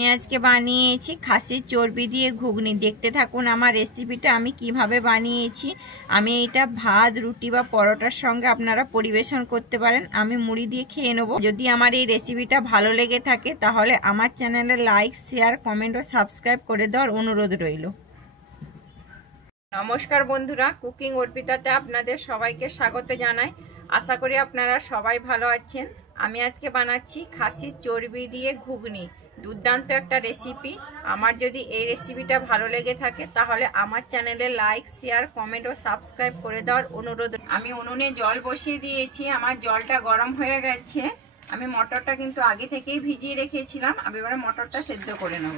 আমি আজকে বানিয়েছি খাসির চর্বি দিয়ে ঘুগনি। দেখতে থাকুন আমার রেসিপিটা আমি কিভাবে বানিয়েছি। আমি এটা ভাত, রুটি বা পরোটার সঙ্গে আপনারা পরিবেশন করতে পারেন। আমি মুড়ি দিয়ে খেয়ে নেব। যদি আমার এই রেসিপিটা ভালো লেগে থাকে তাহলে আমার চ্যানেলে লাইক, শেয়ার, কমেন্ট ও সাবস্ক্রাইব করে দেওয়ার অনুরোধ রইল। নমস্কার বন্ধুরা, কুকিং অর্পিতাতে আপনাদের সবাইকে স্বাগত জানাই। আশা করি আপনারা সবাই ভালো আছেন। আমি আজকে বানাচ্ছি খাসির চর্বি দিয়ে ঘুগনি। দুর্দান্ত একটা রেসিপি। আমার যদি এই রেসিপিটা ভালো লেগে থাকে তাহলে আমার চ্যানেলে লাইক, শেয়ার, কমেন্ট ও সাবস্ক্রাইব করে দেওয়ার অনুরোধ। আমি উনুনে জল বসিয়ে দিয়েছি, আমার জলটা গরম হয়ে গেছে। আমি মটরটা কিন্তু আগে থেকেই ভিজিয়ে রেখেছিলাম। আমি এবারে মটরটা সেদ্ধ করে নেব।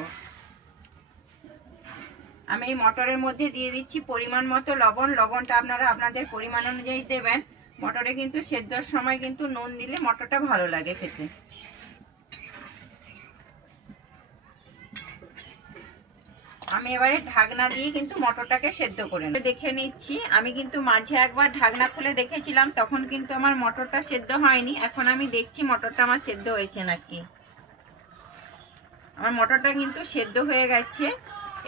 আমি এই মটরের মধ্যে দিয়ে দিচ্ছি পরিমাণ মতো লবণ। লবণটা আপনারা আপনাদের পরিমাণ অনুযায়ী দেবেন। মটরে কিন্তু সেদ্ধর সময় কিন্তু নুন দিলে মটরটা ভালো লাগে খেতে। আমি এবারে ঢাকনা দিয়ে কিন্তু মটরটাকে সেদ্ধ করে দেখে নিচ্ছি। আমি কিন্তু মাঝে একবার ঢাকনা খুলে দেখেছিলাম, তখন কিন্তু আমার মটরটা সেদ্ধ হয়নি। এখন আমি দেখছি মটরটা আমার সেদ্ধ হয়েছে নাকি। আমার মটরটা কিন্তু সেদ্ধ হয়ে গেছে।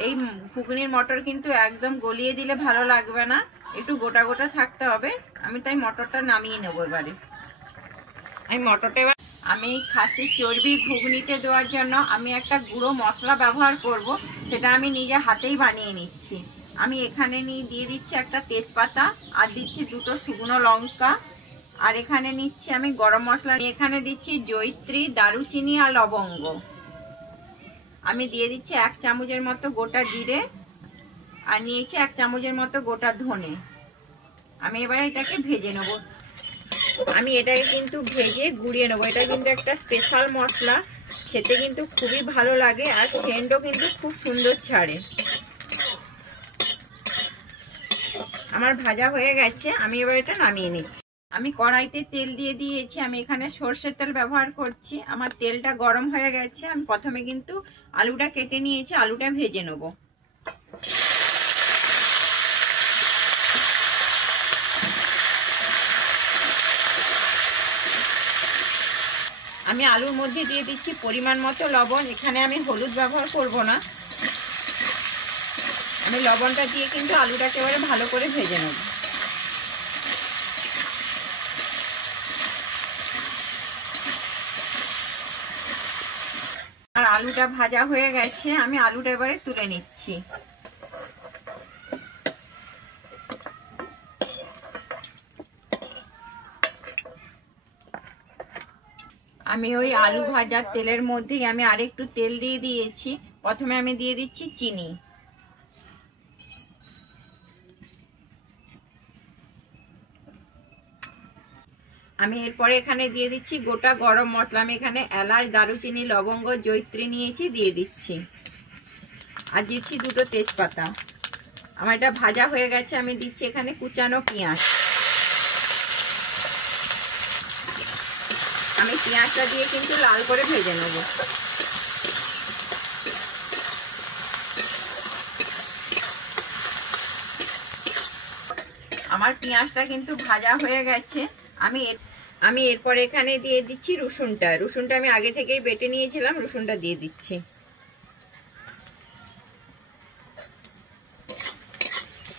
এই ঘুগনির মটর কিন্তু একদম গলিয়ে দিলে ভালো লাগবে না, একটু গোটা গোটা থাকতে হবে। আমি তাই মটরটা নামিয়ে নেবো এবারে। আমি খাসির চর্বি ঘুগনিতে দেওয়ার জন্য আমি একটা গুঁড়ো মশলা ব্যবহার করব, সেটা আমি নিজে হাতেই বানিয়ে নিচ্ছি। আমি এখানে দিয়ে দিচ্ছি একটা তেজপাতা, আর দিচ্ছি দুটো শুকনো লঙ্কা, আর এখানে নিচ্ছি আমি গরম মশলা। এখানে দিচ্ছি জয়িত্রী, দারুচিনি আর লবঙ্গ। আমি দিয়ে দিচ্ছি 1 চামচের মতো গোটা জিরে, আর নিয়েছি 1 চামচের মতো গোটা ধনে। আমি এবার এটাকে ভেজে নেব। আমি এটাকে কিন্তু ভেজে গুঁড়িয়ে নেবো। এটা কিন্তু একটা স্পেশাল মশলা, খেতে কিন্তু খুবই ভালো লাগে, আর সেন্টও কিন্তু খুব সুন্দর ছাড়ে। আমার ভাজা হয়ে গেছে, আমি এবার এটা নামিয়ে নিচ্ছি। আমি কড়াইতে তেল দিয়ে দিয়েছি। আমি এখানে সর্ষের তেল ব্যবহার করছি। আমার তেলটা গরম হয়ে গেছে। আমি প্রথমে কিন্তু আলুটা কেটে নিয়েছি, আলুটা ভেজে নেব। আমি আলুর মধ্যে দিয়ে দিচ্ছি পরিমাণ মতো লবণ। এখানে আমি হলুদ ব্যবহার করব না। আমি লবণটা দিয়ে কিন্তু আলুটাকে এবারে ভালো করে ভেজে নেব। আর আলুটা ভাজা হয়ে গেছে, আমি আলুটা এবারে তুলে নিচ্ছি। আমি ওই আলু ভাজার তেলের মধ্যেই আমি আরেকটু তেল দিয়ে দিয়েছি। প্রথমে আমি দিয়ে দিচ্ছি চিনি। আমি এরপরে এখানে দিয়ে দিচ্ছি গোটা গরম মশলা। আমি এখানে এলাচ, দারুচিনি, লবঙ্গ, জয়িত্রী নিয়েছি, দিয়ে দিচ্ছি। আর দিচ্ছি দুটো তেজপাতা। আমার এটা ভাজা হয়ে গেছে। আমি দিচ্ছি এখানে কুচানো পেঁয়াজ। আমি পেঁয়াজটা দিয়ে কিন্তু লাল করে ভেজে নেব। আমার পেঁয়াজটা কিন্তু ভাজা হয়ে গেছে। আমি এরপরে এখানে দিয়ে দিচ্ছি রসুনটা। রসুনটা আমি আগে থেকেই বেটে নিয়েছিলাম, রসুনটা দিয়ে দিচ্ছি।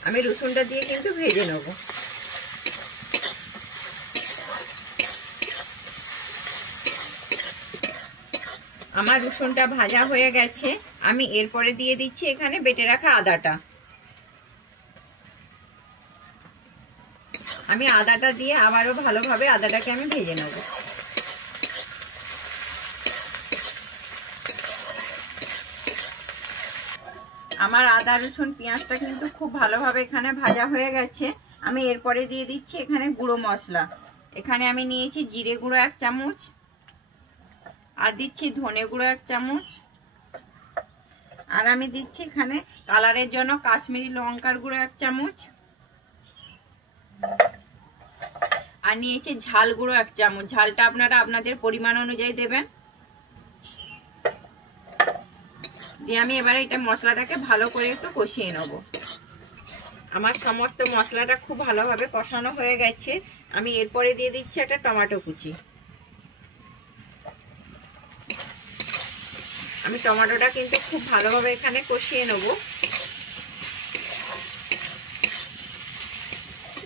আমি রসুনটা দিয়ে কিন্তু ভেজে নেব। আমার রসুনটা ভাজা হয়ে গেছে। আমি এরপরে দিয়ে দিচ্ছি এখানে বেটে রাখা আদাটা। আমি আদাটা দিয়ে আবারও ভালোভাবে আদাটাকে আমি ভেজে নেব। আমার আদা, রসুন, পেঁয়াজটা কিন্তু খুব ভালোভাবে এখানে ভাজা হয়ে গেছে। আমি এরপরে দিয়ে দিচ্ছি এখানে গুঁড়ো মশলা। এখানে আমি নিয়েছি জিরে গুঁড়ো 1 চামচ, আর দিচ্ছি ধনে গুঁড়ো 1 চামচ, আর আমি দিচ্ছি এখানে কালারের জন্য কাশ্মীরি লঙ্কার গুঁড়ো 1 চামচ, আর নিয়েছি ঝাল গুঁড়ো 1 চামচ। ঝালটা আপনারা আপনাদের পরিমাণ অনুযায়ী দেবেন। দিয়ে আমি এবারে এটা মশলাটাকে ভালো করে একটু কষিয়ে নেব। আমার সমস্ত মশলাটা খুব ভালোভাবে কষানো হয়ে গেছে। আমি এরপরে দিয়ে দিচ্ছি একটা টমেটো কুচি। আমি টমেটোটা কিন্তু খুব ভালোভাবে এখানে কষিয়ে নেব।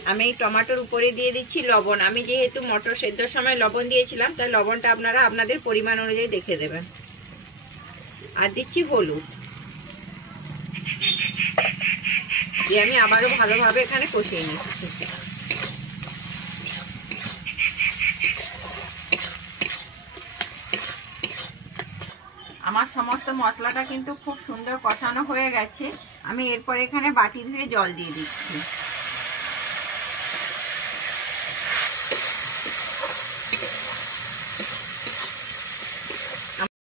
আমি এই টমেটোর উপরে দিয়ে দিচ্ছি লবণ। আমি যেহেতু মটর সেদ্ধর সময় লবণ দিয়েছিলাম, তাই লবণটা আপনারা আপনাদের পরিমাণ অনুযায়ী দেখে দেবেন। আর দিচ্ছি হলুদ দিয়ে আমি আবারও ভালোভাবে এখানে কষিয়ে নিচ্ছি। আমার সমস্ত মশলাটা কিন্তু খুব সুন্দর কষানো হয়ে গেছে। আমি এরপরে এখানে বাটি ধুয়ে জল দিয়ে দিচ্ছি।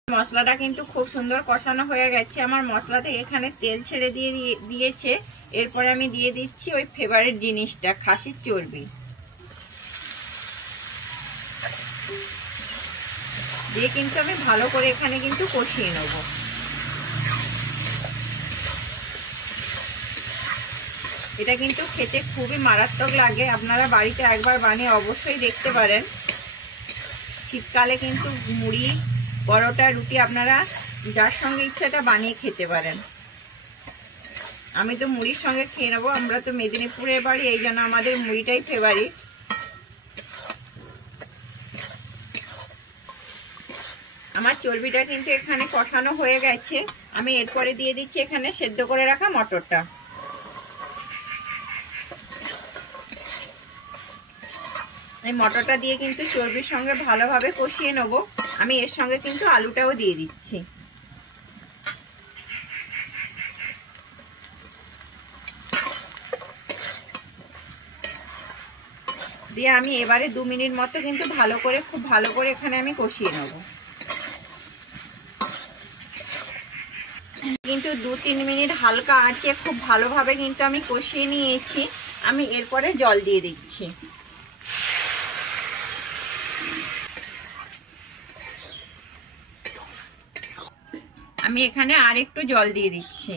মশলাটা কিন্তু খুব সুন্দর কষানো হয়ে গেছে। আমার মশলা থেকে এখানে তেল ছেড়ে দিয়েছে। এরপরে আমি দিয়ে দিচ্ছি ওই ফেভারিট জিনিসটা, খাসির চর্বি দিয়ে কিন্তু আমি ভালো করে এখানে কিন্তু কষিয়ে নেব। এটা কিন্তু খেতে খুবই মারাত্মক লাগে। আপনারা বাড়িতে একবার বানিয়ে অবশ্যই দেখতে পারেন। শীতকালে কিন্তু মুড়ি, পরোটা, রুটি আপনারা যার সঙ্গে ইচ্ছা এটা বানিয়ে খেতে পারেন। আমি তো মুড়ির সঙ্গে খেয়ে নেবো। আমরা তো মেদিনীপুরের বাড়ি, এই জন্য আমাদের মুড়িটাই ফেভারিট। আমার চর্বিটা কিন্তু এখানে কষানো হয়ে গেছে। আমি এরপরে দিয়ে দিচ্ছি এখানে সেদ্ধ করে রাখা মটরটা। এই মটরটা দিয়ে কিন্তু চর্বির সঙ্গে ভালোভাবে কষিয়ে নেব। আমি এর সঙ্গে কিন্তু আলুটাও দিয়ে দিচ্ছি। দিয়ে আমি এবারে 2 মিনিট মতো কিন্তু খুব ভালো করে এখানে আমি কষিয়ে নেব। কিন্তু 2-3 মিনিট হালকা আঁচে খুব ভালোভাবে কিন্তু আমি কষিয়ে নিয়েছি। আমি এরপরে জল দিয়ে দিচ্ছি। আমি এখানে আর একটু জল দিয়ে দিচ্ছি।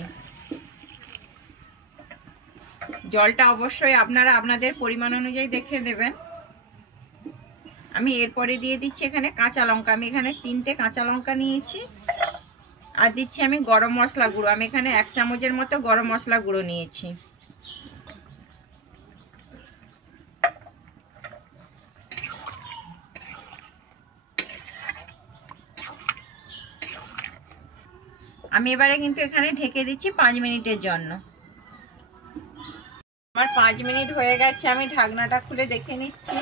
জলটা অবশ্যই আপনারা আপনাদের পরিমাণ অনুযায়ী দেখে দেবেন। আমি এরপরে দিয়ে দিচ্ছি এখানে কাঁচা লঙ্কা। আমি এখানে 3টে কাঁচা লঙ্কা নিয়েছি। আর দিচ্ছি আমি গরম মশলা গুঁড়ো। আমি এখানে 1 চামচের মতো গরম মশলা গুঁড়ো নিয়েছি। আমি এবারে কিন্তু এখানে ঢেকে দিচ্ছি 5 মিনিটের জন্য। আমার 5 মিনিট হয়ে গেছে। আমি ঢাকনাটা খুলে দেখে নিচ্ছি।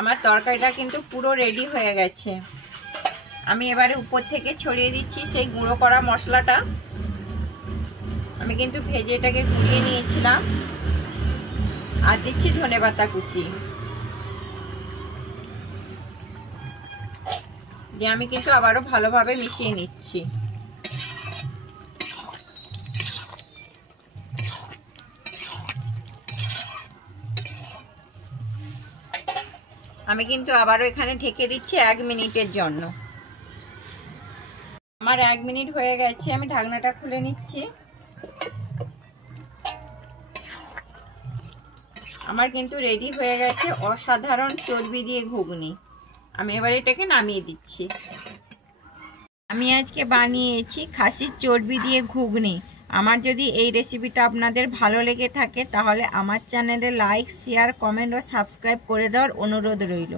আমার তরকারিটা কিন্তু পুরো রেডি হয়ে গেছে। আমি এবারে উপর থেকে ছড়িয়ে দিচ্ছি সেই গুঁড়ো করা মশলাটা। আমি কিন্তু ভেজে এটাকে গুঁড়িয়ে নিয়েছিলাম। আর দিচ্ছি ধনেপাতা কুচি দিয়ে আমি কিন্তু আবারও ভালোভাবে মিশিয়ে নিচ্ছি। আমি কিন্তু আবারও এখানে ঢেকে দিচ্ছি 1 মিনিটের জন্য। আমার 1 মিনিট হয়ে গেছে। আমি ঢাকনাটা খুলে নিচ্ছি। আমার কিন্তু রেডি হয়ে গেছে অসাধারণ চর্বি দিয়ে ঘুগনি। আমি এবার এটাকে নামিয়ে দিচ্ছি। আমি আজকে বানিয়েছি খাসির চর্বি দিয়ে ঘুগনি। আমার যদি এই রেসিপিটা আপনাদের ভালো লেগে থাকে তাহলে আমার চ্যানেলে লাইক, শেয়ার, কমেন্ট ও সাবস্ক্রাইব করে দেওয়ার অনুরোধ রইল।